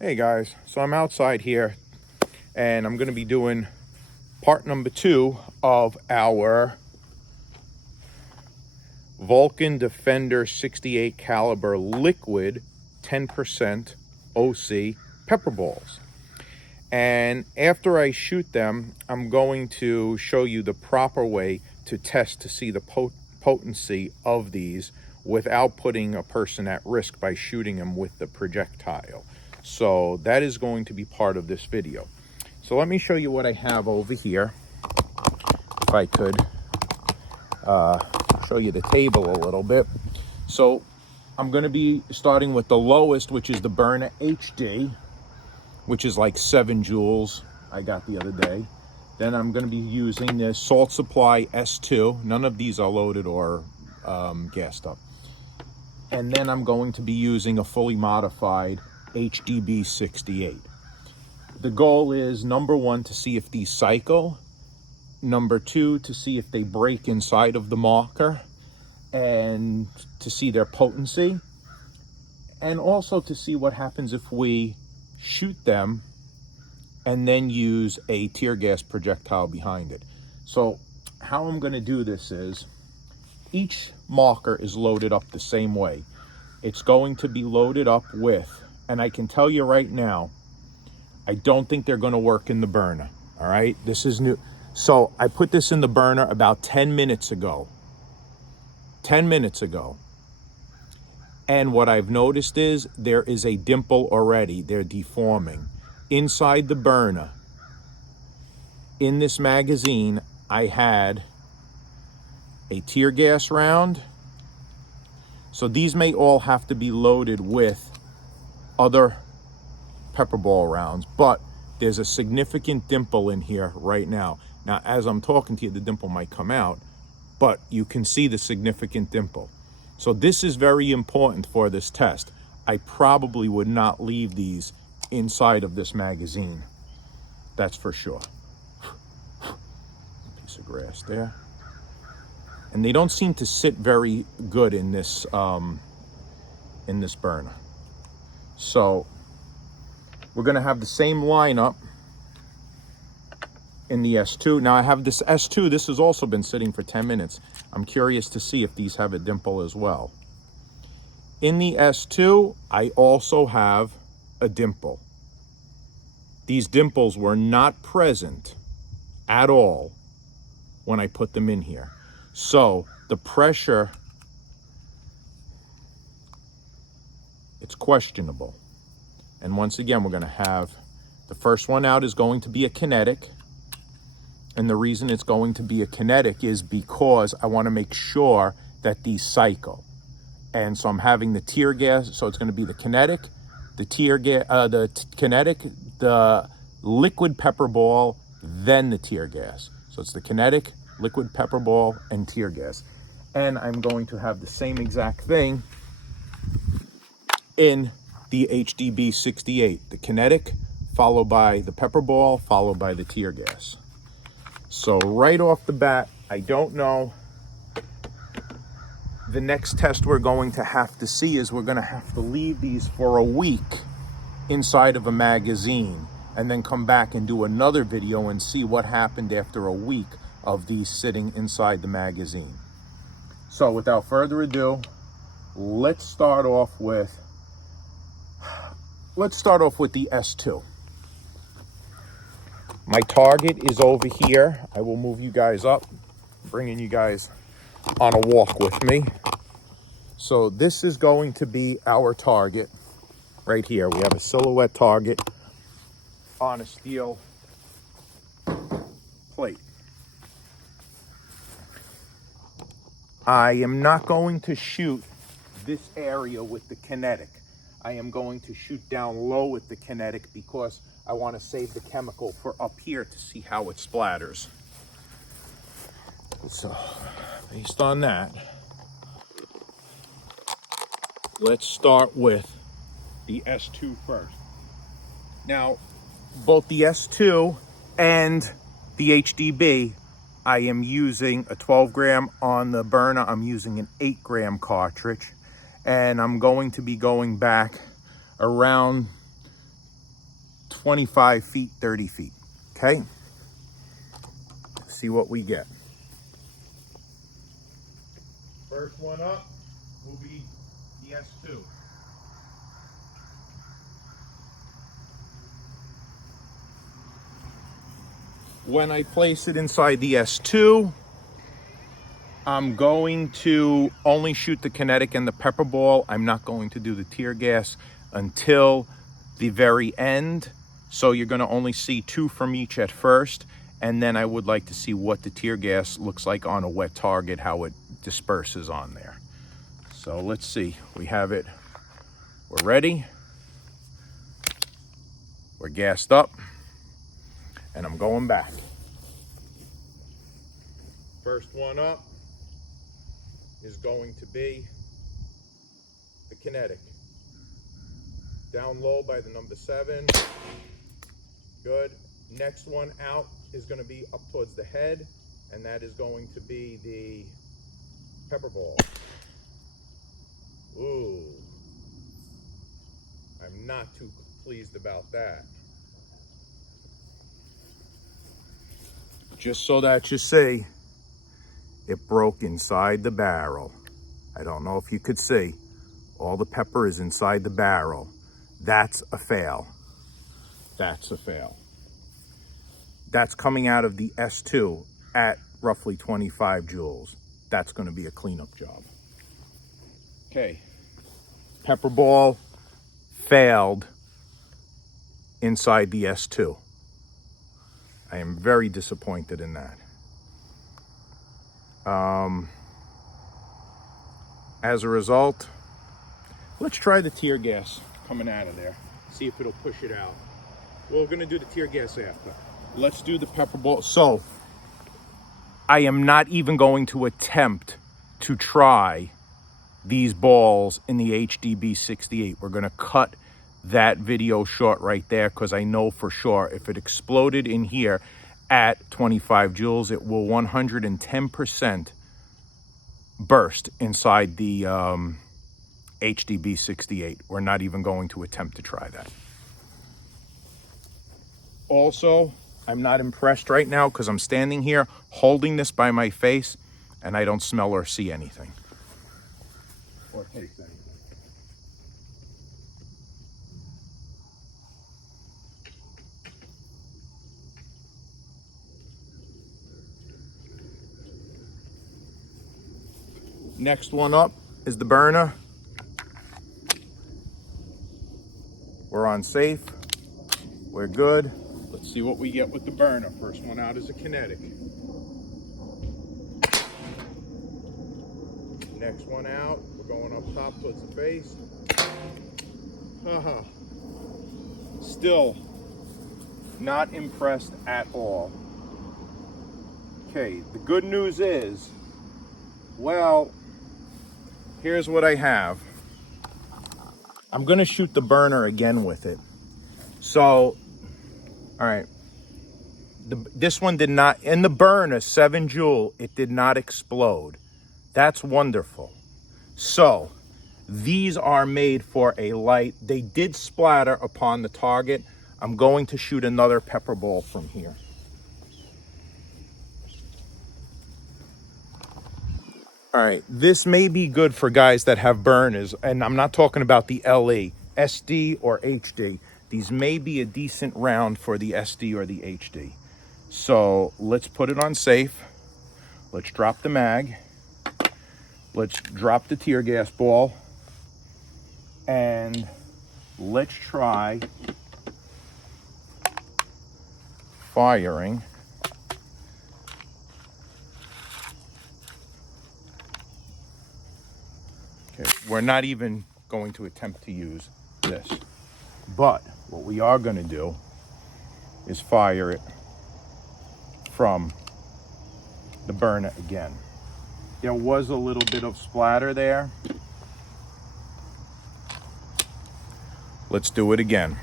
Hey guys, so I'm outside here and I'm going to be doing part number 2 of our Vulcan Defender 68 caliber liquid 10% OC pepper balls. And after I shoot them, I'm going to show you the proper way to test to see the potency of these without putting a person at risk by shooting them with the projectile. So that is going to be part of this video. So let me show you what I have over here. If I could show you the table a little bit. So I'm going to be starting with the lowest, which is the Burner HD, which is like 7 joules I got the other day. Then I'm going to be using the Salt Supply S2. None of these are loaded or gassed up. And then I'm going to be using a fully modified HDB 68. The goal is, number 1, to see if these cycle. Number 2, to see if they break inside of the marker and to see their potency. And also to see what happens if we shoot them and then use a tear gas projectile behind it. So how I'm going to do this is, each marker is loaded up the same way. It's going to be loaded up with, and I can tell you right now, I don't think they're going to work in the burner. All right, this is new. So I put this in the burner about 10 minutes ago. 10 minutes ago. And what I've noticed is there is a dimple already. They're deforming. Inside the burner, in this magazine, I had a tear gas round. So these may all have to be loaded with other Pepperball rounds, but there's a significant dimple in here right now. Now, as I'm talking to you, the dimple might come out, but you can see the significant dimple. So this is very important for this test. I probably would not leave these inside of this magazine. That's for sure. Piece of grass there. And they don't seem to sit very good in this burner. So we're going to have the same lineup in the S2. Now I have this S2. This has also been sitting for 10 minutes. I'm curious to see if these have a dimple as well. In the S2, I also have a dimple. These dimples were not present at all when I put them in here. So the pressure, it's questionable. And once again, we're going to have, the first one out is going to be a kinetic. And the reason it's going to be a kinetic is because I want to make sure that these cycle. And so I'm having the tear gas, so it's going to be the kinetic, the kinetic, the liquid Pepperball, then the tear gas. So it's the kinetic, liquid Pepperball, and tear gas. And I'm going to have the same exact thing in the HDB 68, the kinetic, followed by the Pepperball, followed by the tear gas. So right off the bat, I don't know. The next test we're going to have to see is we're going to have to leave these for a week inside of a magazine and then come back and do another video and see what happened after a week of these sitting inside the magazine. So without further ado, let's start off with the S2. My target is over here. I will move you guys up, bringing you guys on a walk with me. So this is going to be our target right here. We have a silhouette target on a steel plate. I am not going to shoot this area with the kinetic. I am going to shoot down low with the kinetic because I want to save the chemical for up here to see how it splatters. So, based on that, let's start with the S2 first. Now, both the S2 and the HDB, I am using a 12 gram on the burner. I'm using an 8 gram cartridge, and I'm going to be going back around 25 feet, 30 feet. Okay? See what we get. First one up will be the S2. When I place it inside the S2, I'm going to only shoot the kinetic and the Pepperball. I'm not going to do the tear gas until the very end. So you're going to only see 2 from each at first. And then I would like to see what the tear gas looks like on a wet target, how it disperses on there. So let's see. We have it. We're ready. We're gassed up. And I'm going back. First one up is going to be the kinetic. Down low by the number 7. Good. Next one out is going to be up towards the head, and that is going to be the Pepperball. Ooh. I'm not too pleased about that. Just so that you see, it broke inside the barrel. I don't know if you could see. All the pepper is inside the barrel. That's a fail. That's a fail. That's coming out of the S2 at roughly 25 joules. That's going to be a cleanup job. Okay. Pepperball failed inside the S2. I am very disappointed in that. As a result, let's try the tear gas coming out of there. See if it'll push it out. We're going to do the tear gas after. Let's do the Pepperball. So, I am not even going to attempt to try these balls in the HDB 68. We're going to cut that video short right there because I know for sure if it exploded in here at 25 joules, it will 110% burst inside the HDB 68. We're not even going to attempt to try that. Also, I'm not impressed right now because I'm standing here holding this by my face and I don't smell or see anything. Or taste anything. Next one up is the burner. We're on safe. We're good. Let's see what we get with the burner. First one out is a kinetic. Next one out, we're going up top towards the face. Still not impressed at all. Okay, the good news is, well, here's what I have. I'm gonna shoot the burner again with it. So, all right, this one did not, in the burner, 7 joule, it did not explode. That's wonderful. So, these are made for a light. They did splatter upon the target. I'm going to shoot another Pepperball from here. All right, this may be good for guys that have burners, and I'm not talking about the LE, SD or HD. These may be a decent round for the SD or the HD. So let's put it on safe. Let's drop the mag. Let's drop the tear gas ball. And let's try firing. Okay, we're not even going to attempt to use this. But what we are going to do is fire it from the burner again. There was a little bit of splatter there. Let's do it again.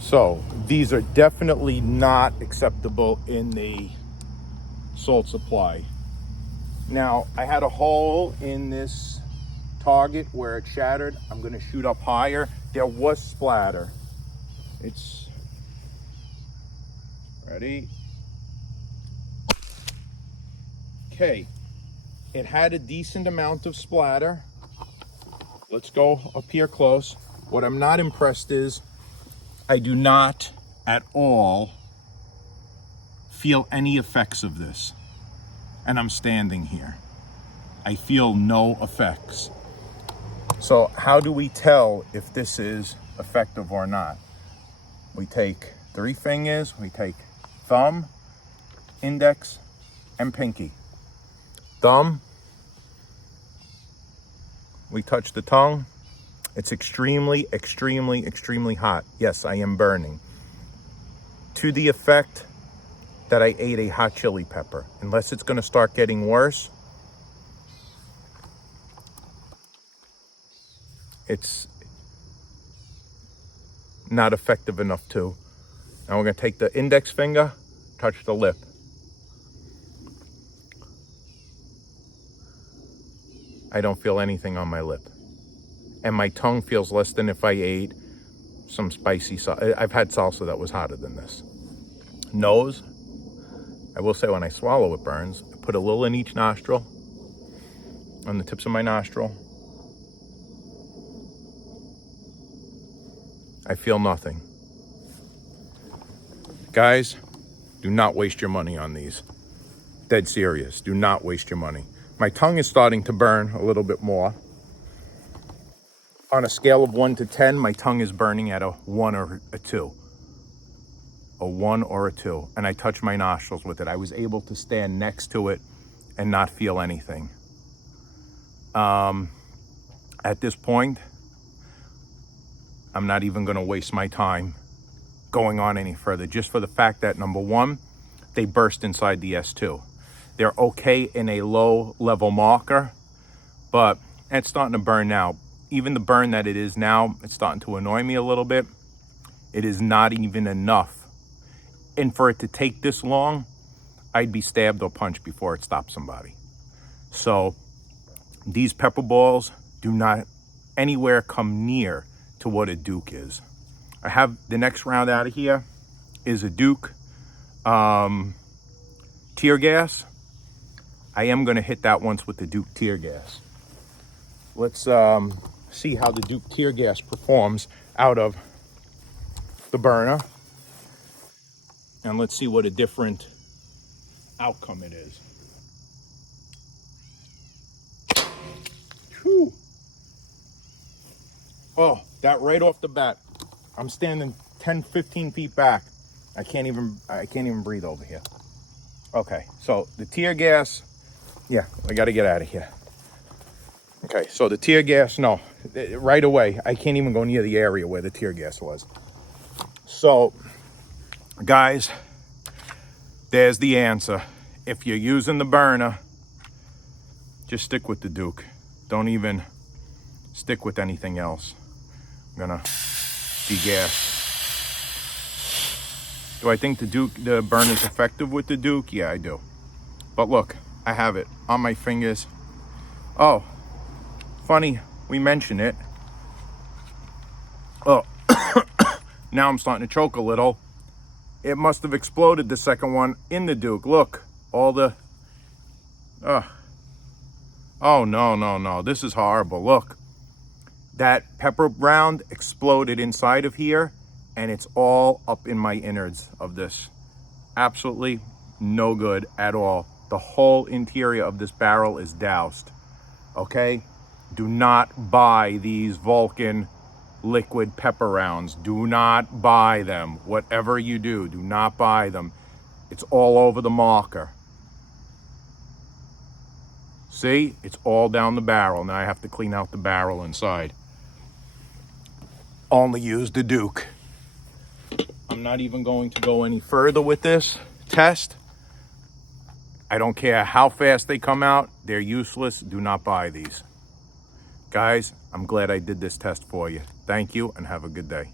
So these are definitely not acceptable in the salt supply. Now, I had a hole in this target where it shattered. I'm gonna shoot up higher. There was splatter. It's ready. Okay, it had a decent amount of splatter. Let's go up here close. What I'm not impressed is I do not at all feel any effects of this. And I'm standing here. I feel no effects. So how do we tell if this is effective or not? We take 3 fingers, we take thumb, index, and pinky. Thumb, we touch the tongue. It's extremely, extremely, extremely hot. Yes, I am burning. To the effect that I ate a hot chili pepper. Unless it's gonna start getting worse, it's not effective enough to. Now we're gonna take the index finger, touch the lip. I don't feel anything on my lip. And my tongue feels less than if I ate some spicy salsa. I've had salsa that was hotter than this. Nose, I will say when I swallow it burns. I put a little in each nostril, on the tips of my nostril. I feel nothing. Guys, do not waste your money on these. Dead serious, do not waste your money. My tongue is starting to burn a little bit more. On a scale of 1 to 10, my tongue is burning at a 1 or a 2. A 1 or a 2. And I touched my nostrils with it. I was able to stand next to it and not feel anything. At this point, I'm not even gonna waste my time going on any further, just for the fact that, number one, they burst inside the S2. They're okay in a low level marker, but it's starting to burn now. Even the burn that it is now, it's starting to annoy me a little bit. It is not even enough. And for it to take this long, I'd be stabbed or punched before it stopped somebody. So these pepper balls do not anywhere come near to what a Duke is. I have the next round out of here is a Duke tear gas. I am gonna hit that once with the Duke tear gas. Let's see how the Duke tear gas performs out of the burner. And let's see what a different outcome it is. Whew. Oh, that right off the bat. I'm standing 10, 15 feet back. I can't even breathe over here. Okay, so the tear gas, yeah, I gotta get out of here. Okay, so the tear gas, no, right away, I can't even go near the area where the tear gas was. So, guys, there's the answer. If you're using the burner, just stick with the Duke. Don't even stick with anything else. I'm gonna degas. Do I think the burner is effective with the Duke? Yeah, I do. But look, I have it on my fingers. Oh, funny, we mention it. Oh, now I'm starting to choke a little. It must have exploded, the second one, in the Duke. Look, all the, oh no, this is horrible. Look, that pepper round exploded inside of here, and it's all up in my innards of this. Absolutely no good at all. The whole interior of this barrel is doused, okay? Do not buy these Vulcan liquid pepper rounds. Do not buy them. Whatever you do not buy them. It's all over the marker. See, it's all down the barrel. Now I have to clean out the barrel inside. Only use the Duke. I'm not even going to go any further with this test. I don't care how fast they come out. They're useless. Do not buy these. Guys, I'm glad I did this test for you. Thank you and have a good day.